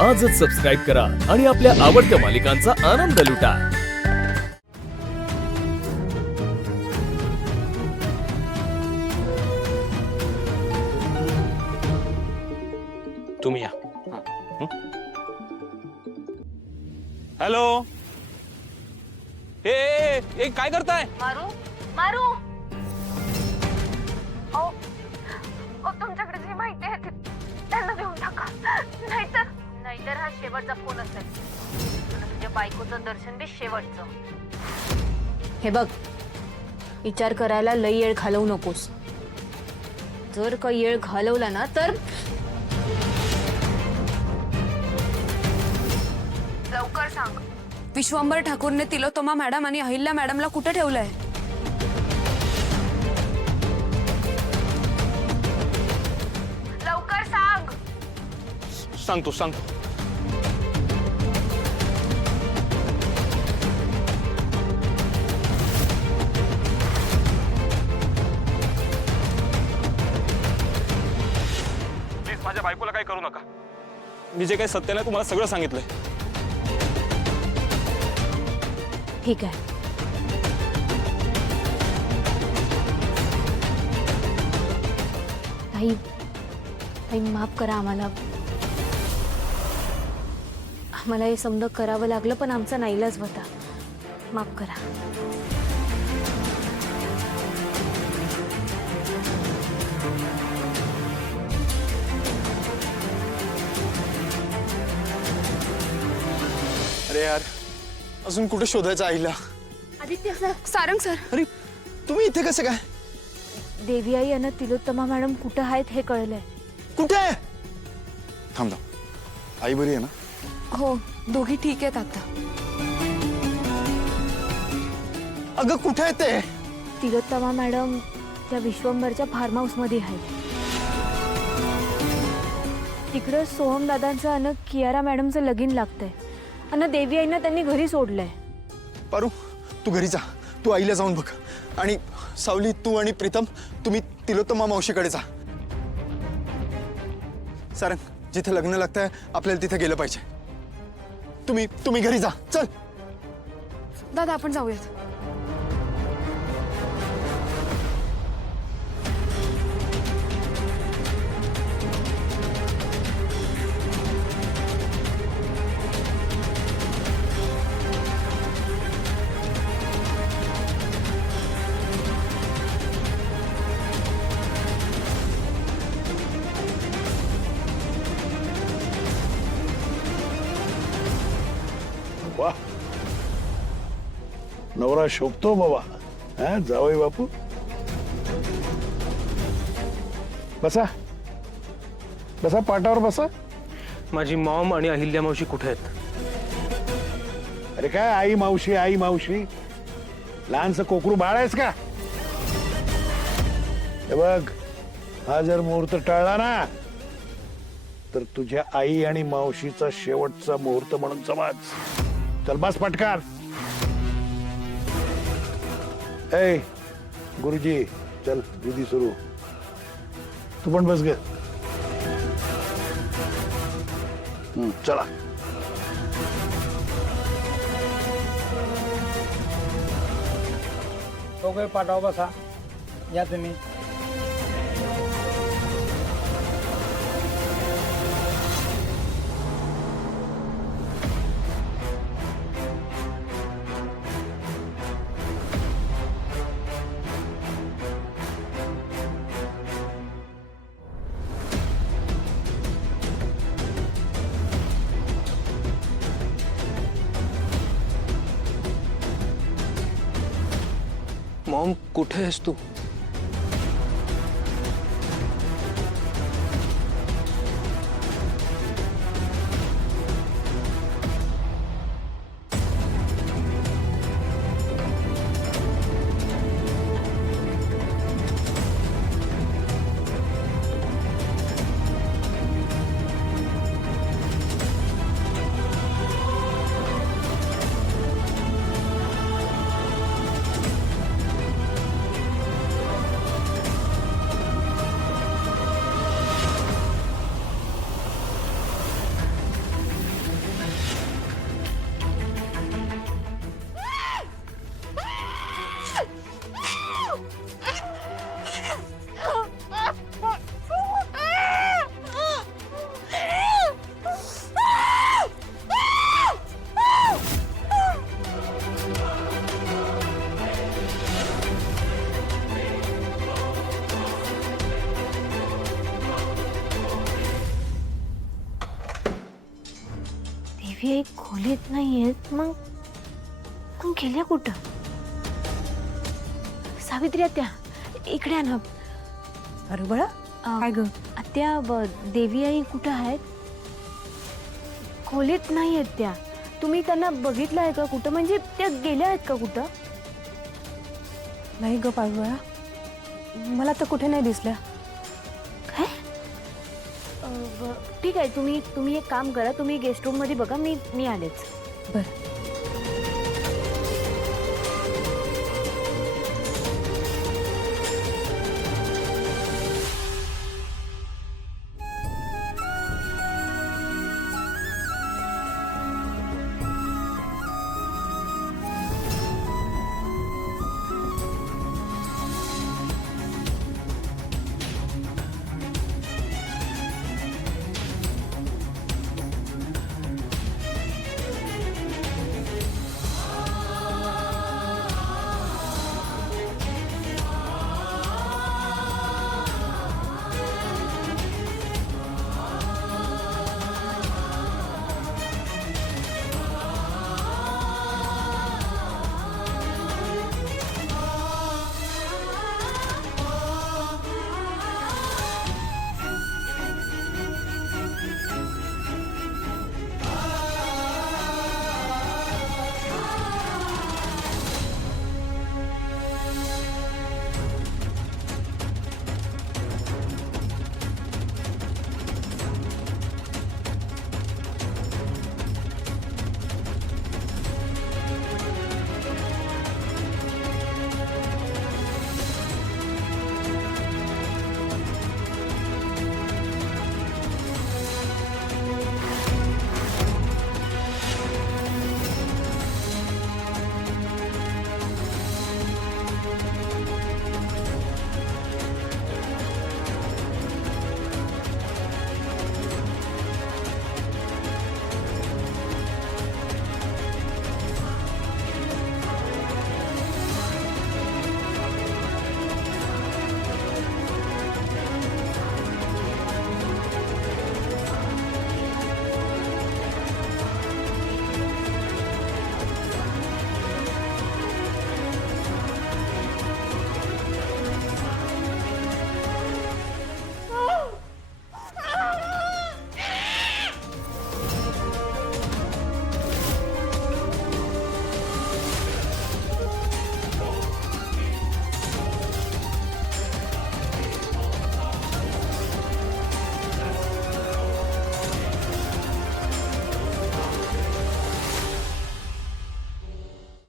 आजच सबस्क्राईब करा आणि आपल्या आवडत्या मालिकांचा आनंद लुटा। तुम्ही या। हॅलो, ए काय करताय? मारू मारू ओ तुमच्याकडे जी माहिती आहे त्यांना देऊन टाका, नाहीतर हा शेवटचा फोन असेल। तुझ्या बायकोचं दर्शन बी शेवटचं। हे बघ, विचार करायला लई येळ घालवू नकोस। जर का येळ घालवला ना तर लवकर सांग। विश्वंभर ठाकूरने तिलोत्तमा मॅडम आणि अहिल्या मॅडमला कुठे ठेवलंय? लवकर सांग। सांगतो। प्लीज माझ्या बायकोला काही करू नका। मी जे काही सत्य नाही तुम्हाला सगळं सांगितलंय। ठीक आहे। ताई माफ करा, आम्हाला हे समजा करावं लागलं, पण आमचा नाईलाज होता। माफ करा। अरे यार, अजून कुठे शोधायचं आईला? आदित्य सर, सारंग सर, अरे तुम्ही इथे कसं काय? देवी आई आणि तिलोत्तमा मॅडम कुठे आहेत हे कळलंय। कुठे? थांब, आई बरी आहे ना? हो, दोघी ठीक आहेत आता। अगं कुठे आहे ते? तिलोत्तमा मॅडम त्या विश्वंभरच्या फार्म हाऊस मध्ये आहेत। तिकडं सोहम दादांचं आणि कियारा मॅडमचं लगीन लागतंय आणि देवी आईना त्यांनी घरी सोडलंय। पारू, तू घरी जा, तू आईला जाऊन बघ। आणि सावली, तू आणि प्रीतम तुम्ही तिलोत्तमा मावशीकडे जा। सारंग, जिथे लग्न लागतंय आपल्याला तिथे गेलं पाहिजे। तुम्ही घरी जा, चल। दादा आपण जाऊयात। वाह, नवरा शोभतो बाबा। हा, जावई बापू, बसा बसा, पाटावर बसा। माझी मॉम आणि अहिल्या मावशी कुठे आहेत? अरे काय आई मावशी, लहानस कोकरू बाळ आहेस का? हे बघ, हा जर मुहूर्त टळला ना तर तुझ्या आई आणि मावशीचा शेवटचा मुहूर्त म्हणून समज। चल बस पटकन। ए गुरुजी, चल विधी सुरू। तू पण बस ग। चला। दोघे पाठवा, बसा या तुम्ही। मॉम कुठे आहेस तू? देवी आई खोलीत नाहीयेत, मग गेल्या कुठं? सावित्री आत्या, इकडे आण. अरे बळा काय ग? आत्या, देवी आई कुठं आहेत? खोलीत नाहीयेत त्या. तुम्ही त्यांना बघितलं आहे का कुठं? म्हणजे त्या गेल्या आहेत का कुठं? नाही ग पाडवळा, मला तर कुठे नाही दिसल्या. काय? ठीक आहे, तुम्ही एक काम करा, तुम्ही गेस्ट रूम मध्ये बघा, मी आलेच. बरं.